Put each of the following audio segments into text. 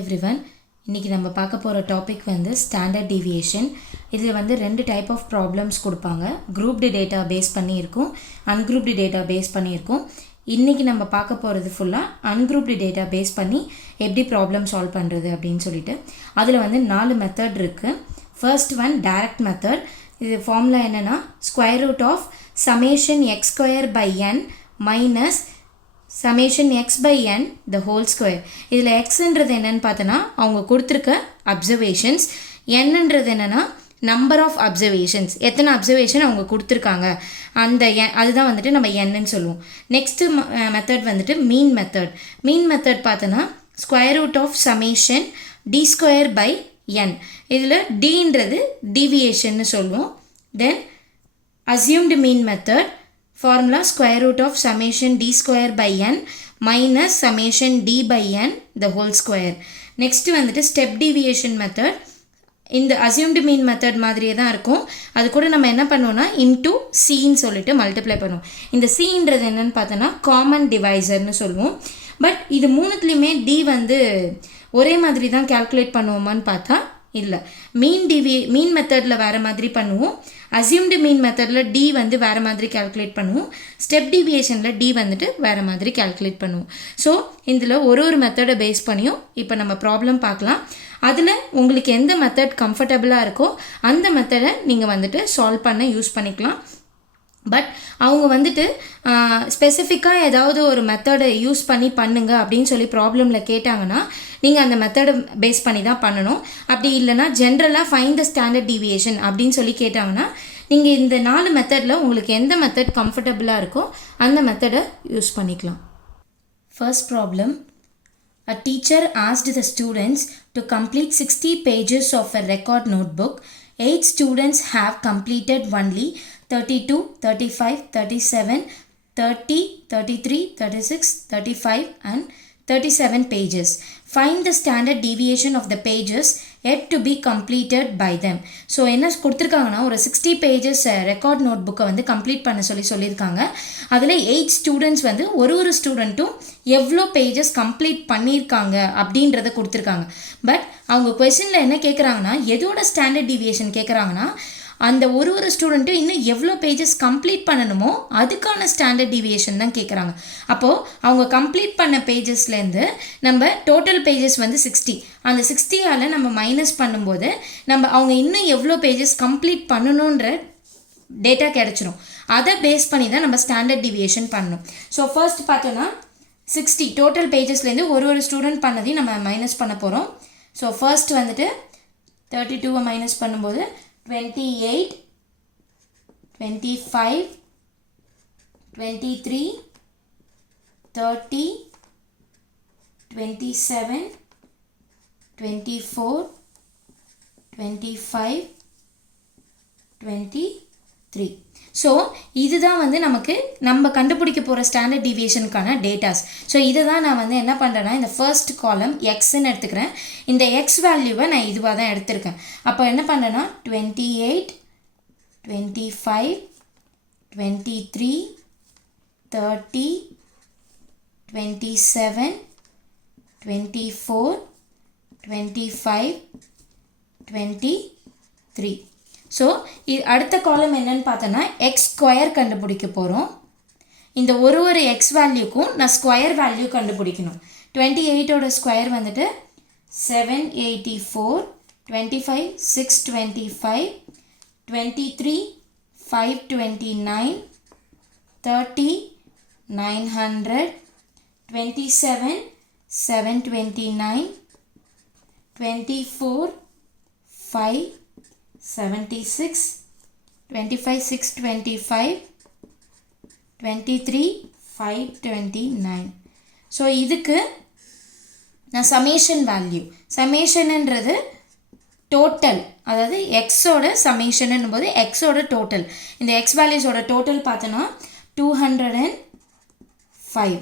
everyone. இன்னைக்கு நம்ம பார்க்க போற டாபிக் வந்து ஸ்டாண்டர்ட் டீவியேஷன். இதுல வந்து ரெண்டு டைப் ஆஃப் ப்ராப்ளம்ஸ் கொடுப்பாங்க. grouped டேட்டா பேஸ் பண்ணி இருக்கும், ungrouped டேட்டா பேஸ் பண்ணி இருக்கும். இன்னைக்கு நம்ம பார்க்க போறது ஃபுல்லா ungrouped டேட்டா பேஸ் பண்ணி எப்படி ப்ராப்ளம் சால்வ் பண்றது அப்படினு சொல்லிட்டு அதுல வந்து 4 மெத்தட் இருக்கு. First one direct method. இது ஃபார்முலா என்னன்னா square root of summation x square by n minus summation x by n the whole square. இதில் xன்றது என்னன்னு பார்த்தனா அவங்க கொடுத்துருக்க அப்சர்வேஷன்ஸ், என்னன்றது என்னன்னா நம்பர் ஆஃப் அப்சர்வேஷன்ஸ், எத்தனை அப்சர்வேஷன் அவங்க கொடுத்துருக்காங்க அந்த அதுதான் வந்துட்டு நம்ம என்னன்னு சொல்லுவோம். நெக்ஸ்ட் மெத்தட் வந்துட்டு மீன் மெத்தட். மீன் மெத்தட் பார்த்தோன்னா square root of summation d square by n. இதில் டின்றது டீவியேஷன்னு சொல்லுவோம். தென் assumed mean method formula square root of summation d square by n minus summation d by n the whole square. next வந்துட்டு step deviation method. இந்த assumed mean method மாதிரியே தான் இருக்கும். அது கூட நம்ம என்ன பண்ணுவோம்னா into c ன்னு சொல்லிட்டு மல்டிப்ளை பண்ணுவோம். இந்த c ன்றது என்னன்னு பார்த்தோன்னா காமன் டிவைசர்னு சொல்லுவோம். பட் இது மூணுத்துலேயுமே d வந்து ஒரே மாதிரி தான் கால்குலேட் பண்ணுவோமான்னு பார்த்தா இல்லை. மீன் மெத்தடில் வேறு மாதிரி பண்ணுவோம், அசியூம்டு மீன் மெத்தடில் டி வந்து வேறு மாதிரி கால்குலேட் பண்ணுவோம், ஸ்டெப் டிவியேஷனில் டி வந்துட்டு வேறு மாதிரி கால்குலேட் பண்ணுவோம். ஸோ இதில் ஒரு மெத்தடை பேஸ் பண்ணியும் இப்போ நம்ம ப்ராப்ளம் பார்க்கலாம். அதில் உங்களுக்கு எந்த மெத்தட் கம்ஃபர்டபுளாக இருக்கோ அந்த மெத்தடை நீங்கள் வந்துட்டு சால்வ் பண்ண யூஸ் பண்ணிக்கலாம். பட் அவங்க வந்துட்டு ஸ்பெசிஃபிக்காக ஏதாவது ஒரு மெத்தடை யூஸ் பண்ணி பண்ணுங்க அப்படின்னு சொல்லி ப்ராப்ளமில் கேட்டாங்கன்னா நீங்கள் அந்த மெத்தடை பேஸ் பண்ணி தான் பண்ணணும். அப்படி இல்லைனா ஜென்ரலாக ஃபைண்ட் த ஸ்டாண்டர்ட் டீவியேஷன் அப்படின்னு சொல்லி கேட்டாங்கன்னா நீங்கள் இந்த 4 மெத்தடில் உங்களுக்கு எந்த மெத்தட் கம்ஃபர்டபுளாக இருக்கோ அந்த மெத்தடை யூஸ் பண்ணிக்கலாம். First problem. A teacher asked the students to complete 60 pages of a record notebook. 8 students have completed only 32, 35, 37, 30, 33, 36, 35 and 37 pages. Find the standard deviation of the pages yet to be completed by them. So என்ன கொடுத்துருக்காங்கன்னா ஒரு 60 pages record note புக்கை வந்து complete பண்ண சொல்லியிருக்காங்க. அதில் 8 students வந்து ஒரு ஸ்டூடெண்ட்டும் எவ்வளோ பேஜஸ் கம்ப்ளீட் பண்ணியிருக்காங்க அப்படின்றத கொடுத்துருக்காங்க. பட் அவங்க கொஸ்டினில் என்ன கேட்குறாங்கன்னா எதோட ஸ்டாண்டர்ட் டீவியேஷன் கேட்குறாங்கன்னா அந்த ஒரு ஸ்டூடெண்ட்டும் இன்னும் எவ்வளோ பேஜஸ் கம்ப்ளீட் பண்ணணுமோ அதுக்கான ஸ்டாண்டர்ட் டீவியேஷன் தான் கேட்குறாங்க. அப்போது அவங்க கம்ப்ளீட் பண்ண பேஜஸ்லேருந்து நம்ம டோட்டல் பேஜஸ் வந்து 60, அந்த 60ஆல் நம்ம மைனஸ் பண்ணும்போது அவங்க இன்னும் எவ்வளோ பேஜஸ் கம்ப்ளீட் பண்ணணுன்ற டேட்டா கிடச்சிரும். அதை பேஸ் பண்ணி தான் நம்ம ஸ்டாண்டர்ட் டீவியேஷன் பண்ணணும். ஸோ ஃபர்ஸ்ட் பார்த்தோன்னா 60 டோட்டல் பேஜஸ்லேருந்து ஒரு ஸ்டூடெண்ட் பண்ணதையும் நம்ம மைனஸ் பண்ண போகிறோம். ஸோ ஃபர்ஸ்ட் வந்துட்டு 32 மைனஸ் பண்ணும்போது 28, 25, 23, 30, 27, 24, 25, 23. ஸோ இதுதான் வந்து நமக்கு நம்ம கண்டுபிடிக்க போகிற ஸ்டாண்டர்ட் டீவியேஷனுக்கான டேட்டாஸ். ஸோ இதை தான் நான் வந்து என்ன பண்ணுறேன்னா இந்த ஃபர்ஸ்ட் காலம் எக்ஸ்ன்னு எடுத்துக்கிறேன். இந்த எக்ஸ் வேல்யூவை நான் இதுவாக தான் எடுத்திருக்கேன். அப்போ என்ன பண்ணுறேன்னா 28, 25, 23, 30, 27, 24, 25, 23. ஸோ அடுத்த காலம் என்னன்னு பார்த்தோன்னா எக்ஸ் ஸ்கொயர் கண்டுபிடிக்க போகிறோம். இந்த ஒரு எக்ஸ் வேல்யூக்கும் நான் ஸ்கொயர் வேல்யூ கண்டுபிடிக்கணும். 28ஓட ஸ்கொயர் வந்துட்டு 784, 25 625, 23 529, 30 900, 27 729, 24 5 76, 25 625, 23 529. ஸோ இதுக்கு நான் சமேஷன் வேல்யூ, சமேஷன்ன்றது டோட்டல், அதாவது எக்ஸோட சமேஷன் போது எக்ஸோட டோட்டல், இந்த எக்ஸ் வேல்யூஸோட டோட்டல் பார்த்தோன்னா 205.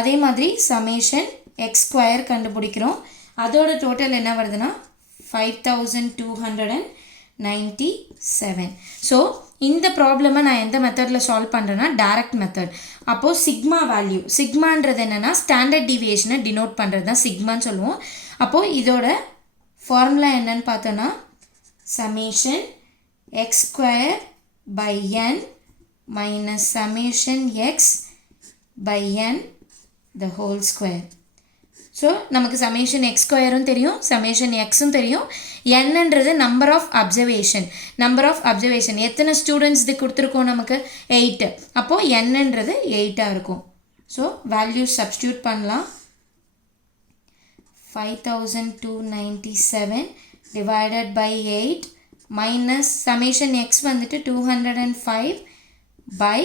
அதே மாதிரி சமேஷன் எக்ஸ் ஸ்கொயர் கண்டுபிடிக்கிறோம். அதோட டோட்டல் என்ன வருதுன்னா 5297. ஸோ இந்த ப்ராப்ளமை நான் எந்த மெத்தடில் சால்வ் பண்ணுறேன்னா டைரக்ட் மெத்தட். அப்போது சிக்மா வேல்யூ, சிக்மான்றது என்னென்னா ஸ்டாண்டர்ட் டீவியேஷனை டினோட் பண்ணுறது தான் சிக்மான்னு சொல்லுவோம். அப்போது இதோட ஃபார்முலா என்னன்னு பார்த்தோன்னா summation x square by n minus summation x by n the whole square. So நமக்கு summation x ஸ்கொயரும் தெரியும், summation xம் தெரியும். என்னன்றது நம்பர் ஆஃப் அப்சர்வேஷன் எத்தனை ஸ்டூடெண்ட்ஸ் இது கொடுத்துருக்கோம் நமக்கு 8. அப்போது என்னன்றது 8ஆக இருக்கும். ஸோ வேல்யூ சப்ஸ்டியூட் பண்ணலாம். 5297 divided by 8 minus summation x வந்துட்டு 205 by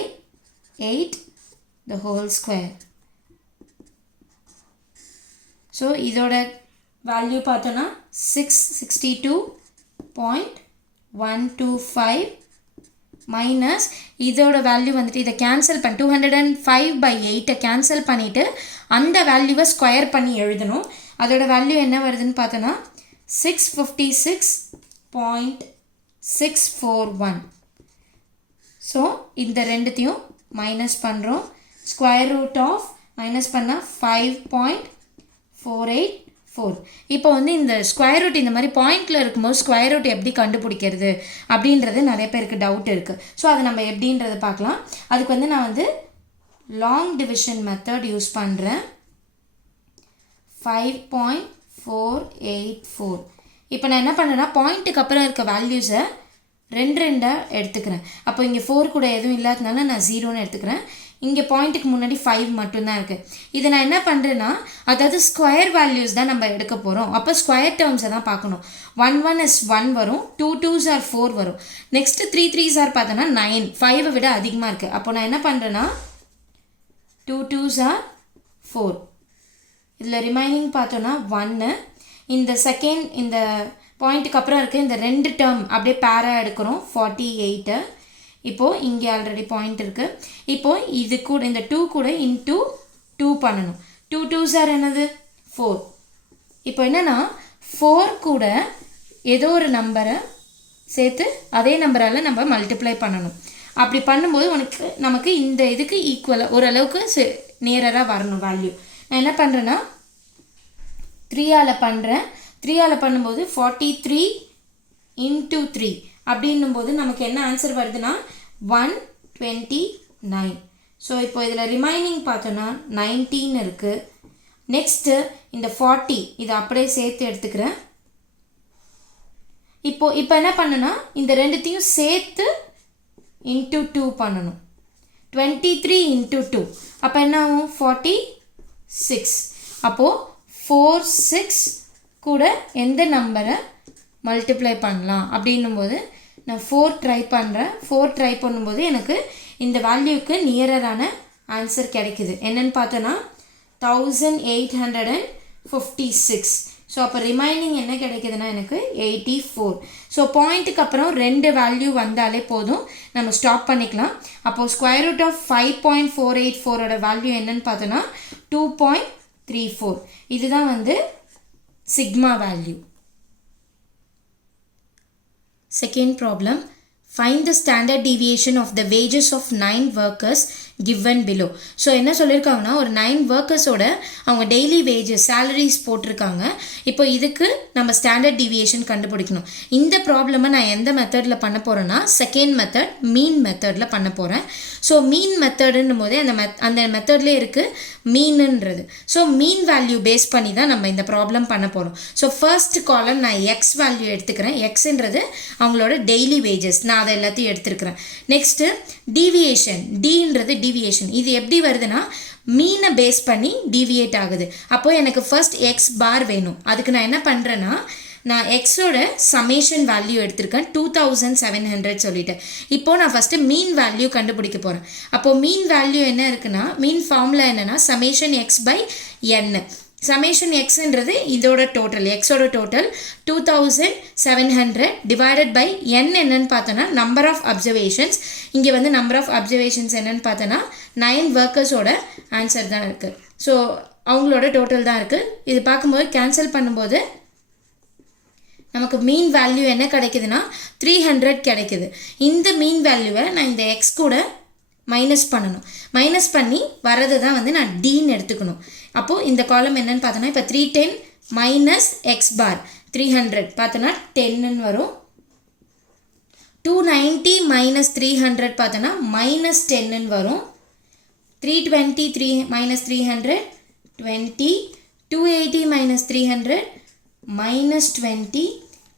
8 the whole square. So இதோட வேல்யூ பார்த்தோன்னா 662.125 மைனஸ் இதோட வேல்யூ வந்துட்டு இதை கேன்சல் பண்ணி 205 by 8 கேன்சல் பண்ணிவிட்டு அந்த வேல்யூவை ஸ்கொயர் பண்ணி எழுதணும். அதோட வேல்யூ என்ன வருதுன்னு பார்த்தோன்னா 656.641. ஸோ இந்த ரெண்டுத்தையும் மைனஸ் பண்ணுறோம். ஸ்கொயர் ரூட் ஆஃப் மைனஸ் பண்ணால் 5.484. இப்போ வந்து இந்த ஸ்கொயர் ரூட் இந்த மாதிரி பாயிண்டில் இருக்கும்போது ஸ்கொயர் ரூட் எப்படி கண்டுபிடிக்கிறது அப்படின்றது நிறைய பேருக்கு டவுட் இருக்குது. ஸோ அதை நம்ம எப்படின்றத பார்க்கலாம். அதுக்கு வந்து நான் வந்து லாங் டிவிஷன் மெத்தட் யூஸ் பண்ணுறேன். 5.484. இப்போ நான் என்ன பண்ணேன்னா பாயிண்ட்டுக்கு அப்புறம் இருக்க வேல்யூஸை 2 எடுத்துக்கிறேன். அப்போ இங்கே 4 கூட எதுவும் இல்லாததுனால நான் 0ன்னு எடுத்துக்கிறேன். இங்கே பாயிண்ட்டுக்கு முன்னாடி 5 மட்டும்தான் இருக்குது. இதை நான் என்ன பண்ணுறேன்னா, அதாவது ஸ்கொயர் வேல்யூஸ் தான் நம்ம எடுக்க போகிறோம். அப்போ ஸ்கொயர் டேர்ம்ஸை தான் பார்க்கணும். 1 1 is 1 வரும், 2 2s are 4 வரும். நெக்ஸ்ட்டு 3 3s are பார்த்தோன்னா 9, 5 விட அதிகமாக இருக்குது. அப்போ நான் என்ன பண்ணுறேன்னா 2 2s are 4. இதில் ரிமைனிங் பார்த்தோன்னா 1. இந்த செகண்ட் இந்த பாயிண்ட்டுக்கு அப்புறம் இருக்க இந்த 2 டேர்ம் அப்படியே பேராக எடுக்கிறோம் 48. இப்போது இங்கே ஆல்ரெடி பாயிண்ட் இருக்குது. இப்போது இது கூட இந்த 2 கூட இன்ட்டு 2 பண்ணணும். 2 2s are என்னது 4. இப்போ என்னென்னா 4 கூட ஏதோ ஒரு நம்பரை சேர்த்து அதே நம்பரால் நம்ம மல்டிப்ளை பண்ணணும். அப்படி பண்ணும்போது நமக்கு இந்த இதுக்கு ஈக்குவலாக ஓரளவுக்கு நேராக வரணும் வேல்யூ. நான் என்ன பண்ணுறேன்னா 3ஆல் பண்ணுறேன். 3ஆல் பண்ணும்போது 43 into 3 அப்படின்னும்போது நமக்கு என்ன ஆன்சர் வருதுன்னா 129. ஸோ இப்போ இதில் ரிமைனிங் பார்த்தோன்னா 19 இருக்குது. நெக்ஸ்ட்டு இந்த 40 இதை அப்படியே சேர்த்து எடுத்துக்கிறேன். இப்போ என்ன பண்ணுன்னா இந்த ரெண்டுத்தையும் சேர்த்து இன்ட்டு 2 பண்ணணும். 23 into 2 அப்போ என்ன ஆகும் 46. அப்போது 4 6 கூட எந்த நம்பரை மல்டிப்ளை பண்ணலாம் அப்படின்னும்போது நான் 4 ட்ரை பண்ணுறேன். 4 ட்ரை பண்ணும்போது எனக்கு இந்த வேல்யூக்கு நியரான ஆன்சர் கிடைக்குது. என்னென்னு பார்த்தோன்னா 1856. ஸோ அப்போ ரிமைனிங் என்ன கிடைக்குதுன்னா எனக்கு 84. ஸோ பாயிண்ட்டுக்கு அப்புறம் 2 வேல்யூ வந்தாலே போதும், நம்ம ஸ்டாப் பண்ணிக்கலாம். அப்போது ஸ்கொயர் ரூட் ஆஃப் 5.484ஓட வேல்யூ என்னன்னு பார்த்தோன்னா 2.34. இதுதான் வந்து sigma value. Second problem, find the standard deviation of the wages of 9 workers given below. So என்ன சொல்லியிருக்காங்கன்னா ஒரு 9 ஒர்க்கர்ஸோட அவங்க டெய்லி வேஜஸ் சேலரிஸ் போட்டிருக்காங்க. இப்போ இதுக்கு நம்ம ஸ்டாண்டர்ட் டிவியேஷன் கண்டுபிடிக்கணும். இந்த ப்ராப்ளமை நான் எந்த மெத்தடில் பண்ண போகிறேன்னா செகண்ட் மெத்தட் மீன் மெத்தடில் பண்ண போகிறேன். ஸோ மீன் மெத்தடுன்னும் போதே அந்த மெத்தட்லேயே இருக்குது மீனுன்றது. ஸோ மீன் வேல்யூ பேஸ் பண்ணி தான் நம்ம இந்த ப்ராப்ளம் பண்ண போகிறோம். ஸோ ஃபர்ஸ்ட் காலம் நான் எக்ஸ் வேல்யூ எடுத்துக்கிறேன். எக்ஸ்ன்றது அவங்களோட டெய்லி வேஜஸ், நான் அதை எல்லாத்தையும் எடுத்துருக்கிறேன். நெக்ஸ்ட்டு டீவியேஷன், டீன்றது டீவியேஷன். இது எப்படி வருதுன்னா மீனை பேஸ் பண்ணி டீவியேட் ஆகுது. அப்போ எனக்கு ஃபர்ஸ்ட் எக்ஸ் பார் வேணும். அதுக்கு நான் என்ன பண்ணுறேன்னா நான் எக்ஸோட சமேஷன் வேல்யூ எடுத்திருக்கேன் 2700 சொல்லிட்டேன். இப்போது நான் ஃபஸ்ட்டு மீன் வேல்யூ கண்டுபிடிக்க போகிறேன். அப்போது மீன் வேல்யூ என்ன இருக்குன்னா மீன் ஃபார்முலா என்னென்னா summation x by n. Summation எக்ஸ்ன்றது இதோட டோட்டல், எக்ஸோட டோட்டல் 2700 டிவைடட் பை என் என்னன்னு பார்த்தோன்னா நம்பர் ஆஃப் அப்சர்வேஷன்ஸ். இங்கே வந்து நம்பர் ஆஃப் அப்சர்வேஷன்ஸ் என்னன்னு பார்த்தோன்னா 9 ஒர்க்கர்ஸோட ஆன்சர் தான் இருக்குது. ஸோ அவங்களோட டோட்டல் தான் இருக்குது. இது பார்க்கும்போது கேன்சல் பண்ணும்போது நமக்கு மீன் வேல்யூ என்ன கிடைக்குதுன்னா 300 கிடைக்குது. இந்த மீன் வேல்யூவை நான் இந்த எக்ஸ் கூட மைனஸ் பண்ணணும். மைனஸ் பண்ணி வரது தான் வந்து நான் டீன்னு எடுத்துக்கணும். அப்போது இந்த காலம் என்னன்னு பார்த்தோன்னா இப்போ 310 மைனஸ் எக்ஸ் பார் 300 பார்த்தோன்னா 10ன்னு வரும். 290 மைனஸ் 300 பார்த்தோன்னா மைனஸ் 10ன்னு வரும். 320 minus 300 20. 280 minus 300 minus 20.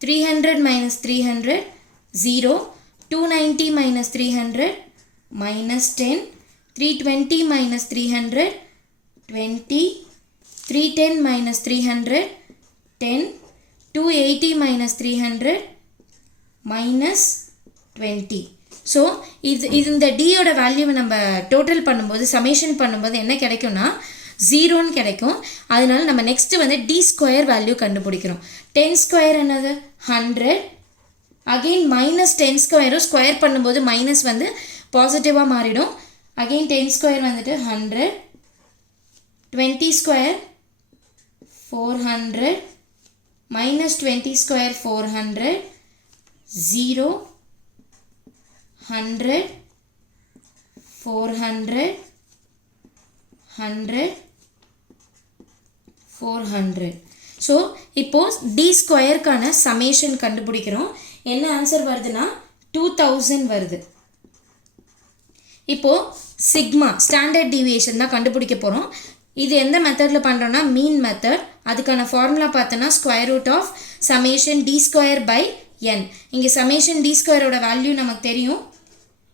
300 minus 300 0. 290 minus 300 minus 10. 320 minus 300 20. 310 minus 300 10. 280 minus 300 minus 20. So இந்த டியோட வேல்யூவை நம்ம டோட்டல் பண்ணும்போது சமேஷன் பண்ணும்போது என்ன கிடைக்கும்னா 0ன்னு கிடைக்கும். அதனால நம்ம நெக்ஸ்ட் வந்து டி ஸ்கொயர் வேல்யூ கண்டுபிடிக்கிறோம். 10 ஸ்கொயர் என்னது 100. அகெயின் மைனஸ் 10 ஸ்கொயரும் ஸ்கொயர் பண்ணும்போது மைனஸ் வந்து பாசிட்டிவாக மாறிடும். அகெயின் 10 ஸ்கொயர் வந்துட்டு 100. 20 ஸ்கொயர் 400 மைனஸ் 20 ஸ்கொயர் 400 0 100 400 100 400. ஸோ இப்போது டி ஸ்கொயருக்கான சமேஷன் கண்டுபிடிக்கிறோம். என்ன ஆன்சர் வருதுன்னா 2000 வருது. இப்போது சிக்மா ஸ்டாண்டர்ட் டீவியேஷன் தான் கண்டுபிடிக்க போகிறோம். இது எந்த மெத்தடில் பண்ணுறோன்னா மீன் மெத்தட். அதுக்கான ஃபார்முலா பார்த்தோன்னா square root of summation d square by n. இங்கே சமேஷன் டி ஸ்கொயரோட வேல்யூ நமக்கு தெரியும்.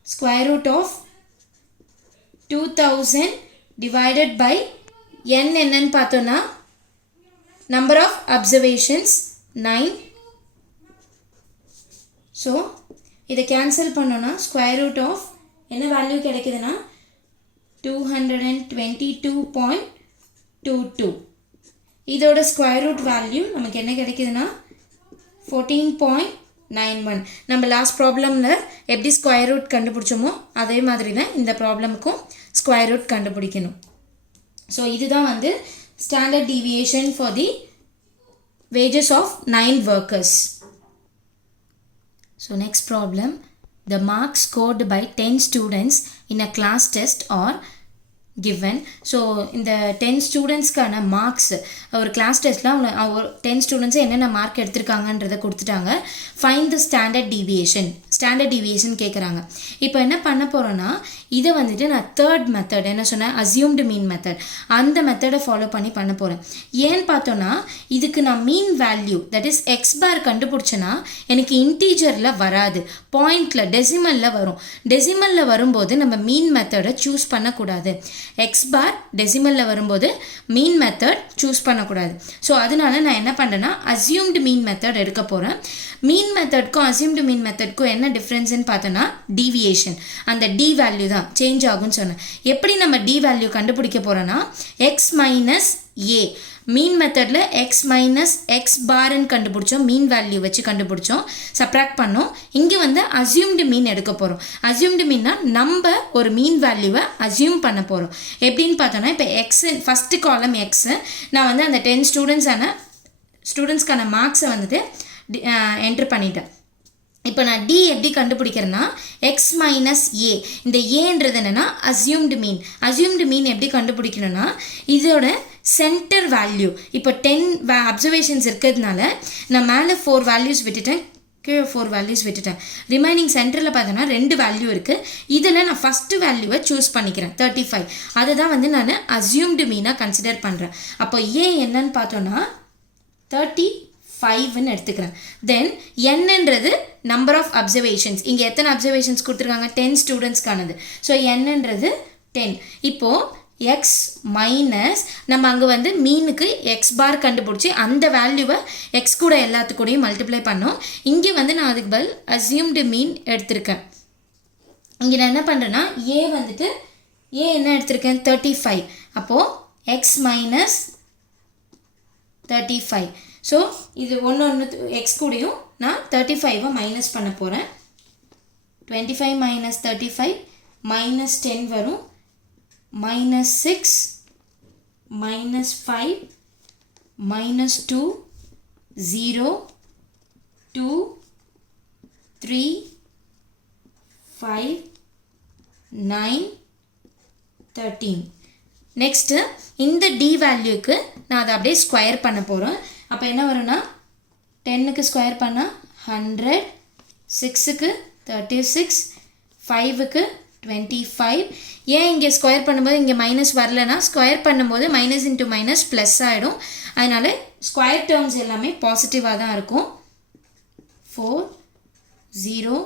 Square root of 2000 divided by n என்னன்னு பார்த்தோன்னா number of observations 9. ஸோ இதை கேன்சல் பண்ணோன்னா ஸ்கொயர் ரூட் ஆஃப் என்ன வேல்யூ கிடைக்குதுன்னா 222.22. இதோட ஸ்கொயர் ரூட் வேல்யூ நமக்கு என்ன கிடைக்குதுன்னா 14.91. நம்ம லாஸ்ட் ப்ராப்ளமில் எப்படி ஸ்கொயர் ரூட் கண்டுபிடிச்சோமோ அதே மாதிரி தான் இந்த ப்ராப்ளமுக்கும் ஸ்கொயர் ரூட் கண்டுபிடிக்கணும். ஸோ இதுதான் வந்து standard deviation for the wages of 9 workers. So next problem, the marks scored by 10 students in a class test are given. So இந்த 10 ஸ்டூடெண்ட்ஸ்க்கான மார்க்ஸ் ஒரு கிளாஸ் டெஸ்ட்டில் அவங்க 10 ஸ்டூடெண்ட்ஸை என்னென்ன மார்க் எடுத்திருக்காங்கன்றதை கொடுத்துட்டாங்க. ஃபைண்ட் த ஸ்டாண்டர்ட் டீவியேஷன் கேட்குறாங்க. இப்போ என்ன பண்ண போகிறோன்னா இதை வந்துட்டு நான் தேர்ட் மெத்தட் என்ன சொன்னேன் அசியூம்டு மீன் மெத்தட் அந்த மெத்தடை ஃபாலோ பண்ண போகிறேன். ஏன்னு பார்த்தோன்னா இதுக்கு நான் mean value that is x bar கண்டுபிடிச்சேன்னா எனக்கு இன்டீஜரில் வராது, பாயிண்டில் டெசிமலில் வரும். டெசிமலில் வரும்போது நம்ம மீன் மெத்தடை சூஸ் பண்ணக்கூடாது. எக்ஸ் பார் டெசிமலில் வரும்போது மீன் மெத்தட் சூஸ் பண்ணக்கூடாது. ஸோ அதனால நான் என்ன பண்ணுறேன்னா அசியூம்டு மீன் மெத்தட் எடுக்க போகிறேன். மீன் மெத்தட்க்கும் அசியூம்டு மீன் மெத்தட்க்கும் என்ன டிஃப்ரென்ஸ்ன்னு பார்த்தோன்னா டீவியேஷன். அந்த டி வேல்யூ தான் சேஞ்ச் ஆகும்னு சொன்னேன். எப்படி நம்ம டி வேல்யூ கண்டுபிடிக்க போகிறோன்னா எக்ஸ் மைனஸ் ஏ. மீன் மெத்தடில் எக்ஸ் மைனஸ் எக்ஸ் பார்ன்னு கண்டுபிடிச்சோம், மீன் வேல்யூ வச்சு கண்டுபிடிச்சோம், சப்ராக்ட் பண்ணோம். இங்கே வந்து அசியூம்டு மீன் எடுக்க போகிறோம். அசியூம்டு மீன்னா நம்ம ஒரு மீன் வேல்யூவை அசியூம் பண்ண போகிறோம். எப்படின்னு பார்த்தோன்னா இப்போ எக்ஸு ஃபஸ்ட்டு காலம் எக்ஸு நான் வந்து அந்த 10 ஸ்டூடெண்ட்ஸ்க்கான மார்க்ஸை வந்துட்டு என்ட்ரு பண்ணிட்டேன். இப்போ நான் டி எப்படி கண்டுபிடிக்கிறேன்னா எக்ஸ் மைனஸ் ஏ. இந்த ஏன்றது என்னென்னா அசியூம்டு மீன் எப்படி கண்டுபிடிக்கணும்னா இதோட சென்டர் வேல்யூ. இப்போ 10 அப்சர்வேஷன்ஸ் இருக்கிறதுனால நான் மேலே 4 வேல்யூஸ் விட்டுட்டேன், கீழே 4 வேல்யூஸ் விட்டுட்டேன். ரிமைனிங் சென்டரில் பார்த்தோன்னா 2 வேல்யூ இருக்குது. இதில் நான் ஃபஸ்ட்டு வேல்யூவை சூஸ் பண்ணிக்கிறேன் 35. அதை தான் வந்து நான் அசியூம்டு மீனாக கன்சிடர் பண்ணுறேன். அப்போ ஏ என்னன்னு பார்த்தோன்னா 35ன்னு எடுத்துக்கிறேன். தென் என்னன்றது நம்பர் ஆஃப் அப்சர்வேஷன்ஸ். இங்கே எத்தனை அப்சர்வேஷன்ஸ் கொடுத்துருக்காங்க 10 ஸ்டூடெண்ட்ஸ்க்கானது. ஸோ என்னன்றது 10. இப்போது எக்ஸ் மைனஸ் நம்ம அங்கே வந்து மீனுக்கு எக்ஸ் பார் கண்டுபிடிச்சி அந்த வேல்யூவை எக்ஸ் கூட எல்லாத்துக்கூடையும் மல்டிப்ளை பண்ணோம். இங்கே வந்து நான் அதுக்கு பதில் அசியூம்டு மீன் எடுத்திருக்கேன். இங்கே நான் என்ன பண்ணுறேன்னா ஏ வந்துட்டு என்ன எடுத்திருக்கேன் 35. அப்போது எக்ஸ் மைனஸ் 35. ஸோ இது ஒன்று எக்ஸ் கூடயும் நான் 35 மைனஸ் பண்ண போகிறேன். 25 மைனஸ் 35 மைனஸ் 10 வரும். minus 6 minus 5 minus 2 0 2 3 5 9 13. நெக்ஸ்ட்டு இந்த டி வேல்யூக்கு நான் அதை அப்படியே ஸ்கொயர் பண்ண போகிறேன். அப்போ என்ன வரும்னா 10க்கு ஸ்கொயர் பண்ணால் 100, 6க்கு 36, 5க்கு 25. ஏன் இங்கே ஸ்கொயர் பண்ணும்போது இங்கே மைனஸ் வரலன்னா ஸ்கொயர் பண்ணும்போது மைனஸ் இன்ட்டு மைனஸ் ப்ளஸ் ஆகிடும். அதனால் ஸ்கொயர் டேர்ம்ஸ் எல்லாமே பாசிட்டிவாக தான் இருக்கும். 4, 0,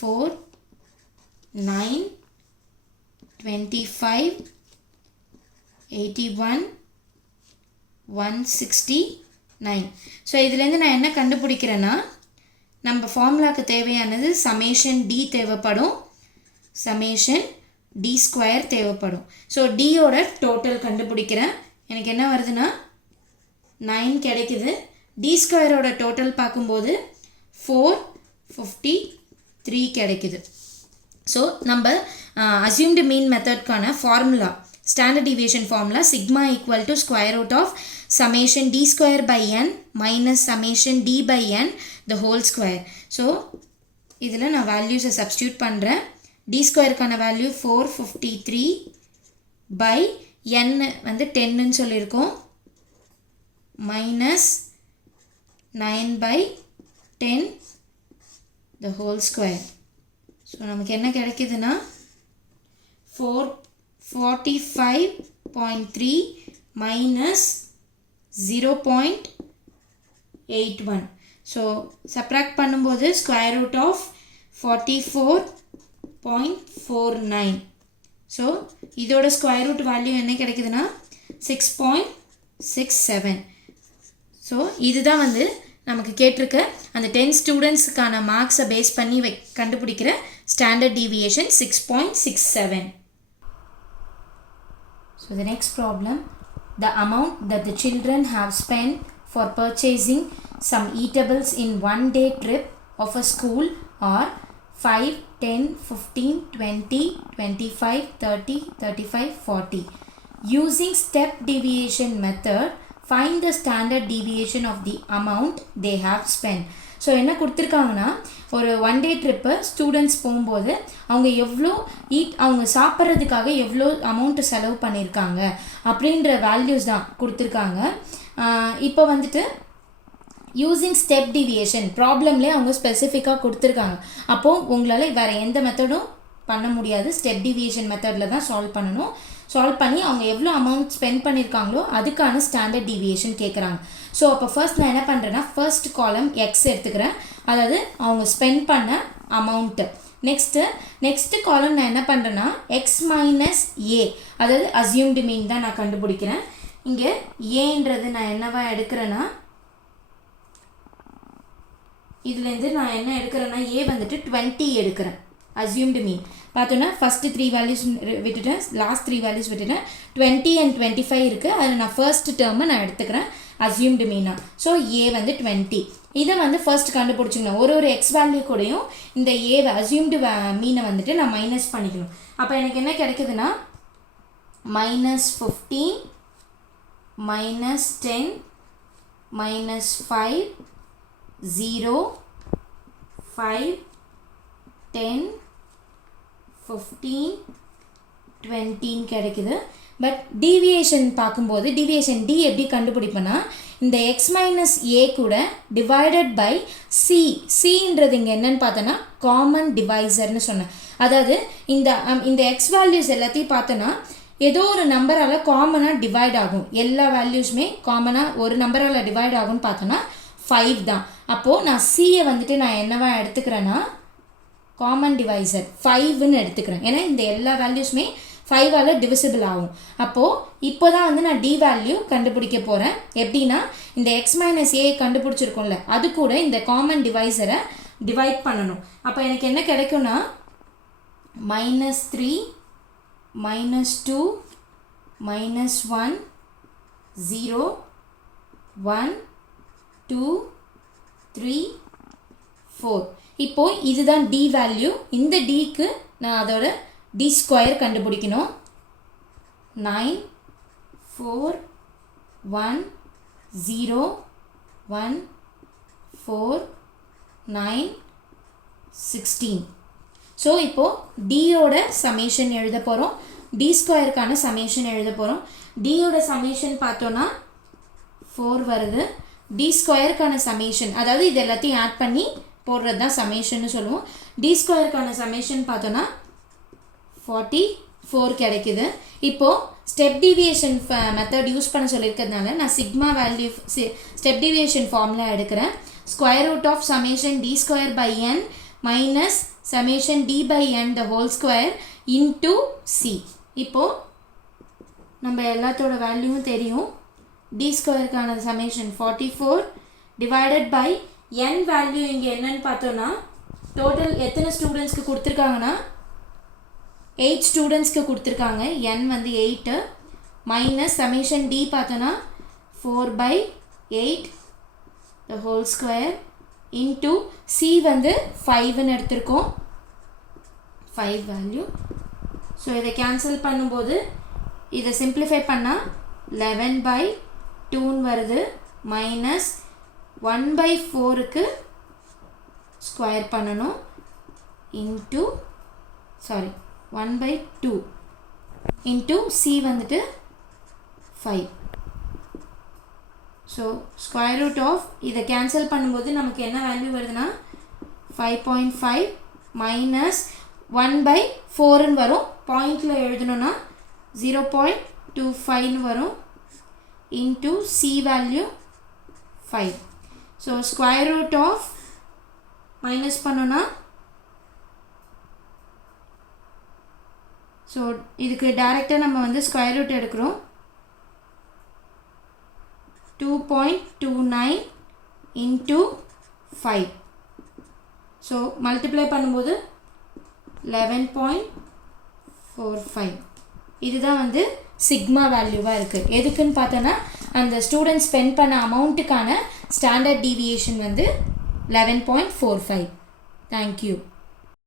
4, 9, 25, 81, 169. ஸோ இதுலேருந்து நான் என்ன கண்டுபிடிக்கிறேன்னா நம்ம ஃபார்முலாவுக்கு தேவையானது சமேஷன் டி தேவைப்படும், சமேஷன் டி ஸ்கொயர் தேவைப்படும். ஸோ டியோட டோட்டல் கண்டுபிடிக்கிறேன். எனக்கு என்ன வருதுன்னா 9 கிடைக்குது. டி ஸ்கொயரோட டோட்டல் பார்க்கும்போது 453 கிடைக்குது. ஸோ நம்ம அசியூம்டு மீன் மெத்தட்கான formula standard deviation formula sigma equal to square root of summation d square by n minus summation d by n the whole square. So இதில் நான் வேல்யூஸை சப்ஸ்டியூட் பண்ணுறேன். d ஸ்கொயருக்கான வேல்யூ 453 by n வந்து 10ன்னு சொல்லியிருக்கோம், minus 9 by 10 the whole square. So நமக்கு என்ன கிடைக்குதுன்னா 445.3 minus 0.81. So subtract பண்ணும்போது ஸ்கொயர் ரூட் ஆஃப் 44.49. ஸோ இதோட ஸ்கொயர் ரூட் வேல்யூ என்ன கிடைக்குதுன்னா 6.67. ஸோ இதுதான் வந்து நமக்கு கேட்டிருக்க அந்த 10 ஸ்டூடெண்ட்ஸுக்கான மார்க்ஸை பேஸ் பண்ணி கண்டுபிடிக்கிற standard deviation 6.67. So the next problem, the amount that the children have spent for purchasing some eatables in one day trip of a school are 5, 10, 15, 20, 25, 30, 35, 40. Using step deviation method, find the standard deviation of the amount they have spent. So என்ன கொடுத்துருக்காங்கன்னா ஒரு one day trip students போகும்போது அவங்க எவ்வளோ அவங்க சாப்பிட்றதுக்காக எவ்வளோ amount செலவு பண்ணியிருக்காங்க அப்படின்ற வேல்யூஸ் தான் கொடுத்துருக்காங்க. இப்போ வந்துட்டு யூஸிங் ஸ்டெப் டிவியேஷன் ப்ராப்ளம்லேயே அவங்க ஸ்பெசிஃபிக்காக கொடுத்துருக்காங்க. அப்போது உங்களால் வேறு எந்த மெத்தடும் பண்ண முடியாது, ஸ்டெப் டிவியேஷன் மெத்தடில் தான் சால்வ் பண்ணணும். சால்வ் பண்ணி அவங்க எவ்வளோ அமௌண்ட் ஸ்பெண்ட் பண்ணியிருக்காங்களோ அதுக்கான ஸ்டாண்டர்ட் டிவியேஷன் கேட்குறாங்க. ஸோ அப்போ ஃபர்ஸ்ட் நான் என்ன பண்ணுறேன்னா ஃபர்ஸ்ட் காலம் எக்ஸ் எடுத்துக்கிறேன், அதாவது அவங்க ஸ்பெண்ட் பண்ண அமௌண்ட்டு. நெக்ஸ்ட்டு காலம் நான் என்ன பண்ணுறேன்னா எக்ஸ் மைனஸ் ஏ, அதாவது அசியூம்டு மீன் தான் நான் கண்டுபிடிக்கிறேன். இங்கே ஏன்றது நான் என்னவா எடுக்கிறேன்னா இதுலேருந்து நான் என்ன எடுக்கிறேன்னா ஏ வந்துட்டு 20 எடுக்கிறேன். அசியூம்டு மீன் பார்த்தோன்னா ஃபஸ்ட்டு 3 வேல்யூஸ் விட்டுட்டேன், லாஸ்ட் 3 வேல்யூஸ் விட்டுட்டேன். 20 and 25 இருக்குது, அதில் நான் ஃபர்ஸ்ட் டேர்மை நான் எடுத்துக்கிறேன் அசியூம்டு மீனா. ஸோ ஏ வந்து 20. இதை வந்து ஃபர்ஸ்ட் கண்டுபிடிச்சிக்கணும். ஒரு எக்ஸ் வேல்யூ கூடயும் இந்த ஏவை அசியூம்டு மீனை வந்துட்டு நான் மைனஸ் பண்ணிக்கணும். அப்போ எனக்கு என்ன கிடைக்குதுன்னா -15, -10, -5, 0, 5, 10, 15, 20 கிடைக்குது. பட் டீவியேஷன் பார்க்கும்போது டீவியேஷன் டி எப்படி கண்டுபிடிப்பேன்னா இந்த எக்ஸ் மைனஸ் ஏ கூட டிவைடட் பை சி. சின்றது இங்கே என்னன்னு பார்த்தோன்னா காமன் டிவைசர்னு சொன்னேன். அதாவது இந்த எக்ஸ் வேல்யூஸ் எல்லாத்தையும் பார்த்தோன்னா ஏதோ ஒரு நம்பரால் காமனாக டிவைட் ஆகும். எல்லா வேல்யூஸுமே காமனாக ஒரு நம்பரால் டிவைட் ஆகும்னு பார்த்தோன்னா 5 தான். அப்போது நான் சியை வந்துட்டு நான் என்னவா எடுத்துக்கிறேன்னா காமன் டிவைசர் 5ன்னு எடுத்துக்கிறேன். ஏன்னா இந்த எல்லா வேல்யூஸுமே 5ஆல் டிவிசிபிள் ஆகும். அப்போது இப்போ தான் வந்து நான் டி வேல்யூ கண்டுபிடிக்க போகிறேன். எப்படின்னா இந்த எக்ஸ் மைனஸ் ஏ கண்டுபிடிச்சிருக்கோம்ல அது கூட இந்த காமன் டிவைசரை டிவைட் பண்ணணும். அப்போ எனக்கு என்ன கிடைக்கும்னா -3, -2, -1, 0, 1, 2, 3, 4. இப்போது இதுதான் டி வேல்யூ. இந்த டிக்கு நான் அதோட டி ஸ்கொயர் கண்டுபிடிக்கணும். 9, 4, 1, 0, 1, 4, 9, 16. ஸோ இப்போது டியோட சமேஷன் எழுத போகிறோம். டி ஸ்கொயருக்கான சமேஷன் எழுத போகிறோம். டியோட சமேஷன் பார்த்தோன்னா 4 வருது. டி ஸ்கொயருக்கான சமேஷன், அதாவது இது எல்லாத்தையும் ஆட் பண்ணி போடுறது தான் சமேஷன்னு சொல்லுவோம். டி ஸ்கொயருக்கான சமேஷன் பார்த்தோன்னா 44 கிடைக்குது. இப்போது ஸ்டெப் டீவியேஷன் மெத்தட் யூஸ் பண்ண சொல்லியிருக்கிறதுனால நான் sigma value step deviation formula எடுக்கிறேன். Square root of summation d square by n minus summation d by n the whole square into C. இப்போது நம்ம எல்லாத்தோட வேல்யூவும் தெரியும். டி ஸ்கொயருக்கான summation 44 divided by n value இங்கே என்னன்னு பார்த்தோன்னா டோட்டல் எத்தனை ஸ்டூடெண்ட்ஸ்க்கு கொடுத்துருக்காங்கன்னா 8 ஸ்டூடெண்ட்ஸ்க்கு கொடுத்துருக்காங்க. n வந்து 8 மைனஸ் சமேஷன் டி பார்த்தோன்னா 4/8 the whole square into c வந்து 5ன்னு எடுத்திருக்கோம், 5 வேல்யூ. ஸோ இதை கேன்சல் பண்ணும்போது இதை சிம்பிளிஃபை பண்ணால் 11/2 வருது. மைனஸ் 1/4க்கு ஸ்கொயர் பண்ணணும் இன்ட்டு 1/2 இன்ட்டு சி வந்துட்டு 5. ஸோ ஸ்கொயர் ரூட் ஆஃப் இதை கேன்சல் பண்ணும்போது நமக்கு என்ன வேல்யூ வருதுன்னா 5.5 மைனஸ் 1/4ன்னு வரும். பாயிண்டில் எழுதணுன்னா 0.25ன்னு வரும் into C value 5. So square root of minus பண்ணோன்னா ஸோ இதுக்கு டைரெக்டாக நம்ம வந்து ஸ்கொயர் ரூட் எடுக்கிறோம். 2.29 இன்ட்டு 5. ஸோ மல்டிப்ளை பண்ணும்போது 11.45. இதுதான் வந்து சிக்மா வேல்யூவாக இருக்குது. எதுக்குன்னு பார்த்தோன்னா அந்த ஸ்டூடெண்ட் ஸ்பெண்ட் பண்ண அமௌண்ட்டுக்கான ஸ்டாண்டர்ட் டீவியேஷன் வந்து 11.45. தேங்க்யூ.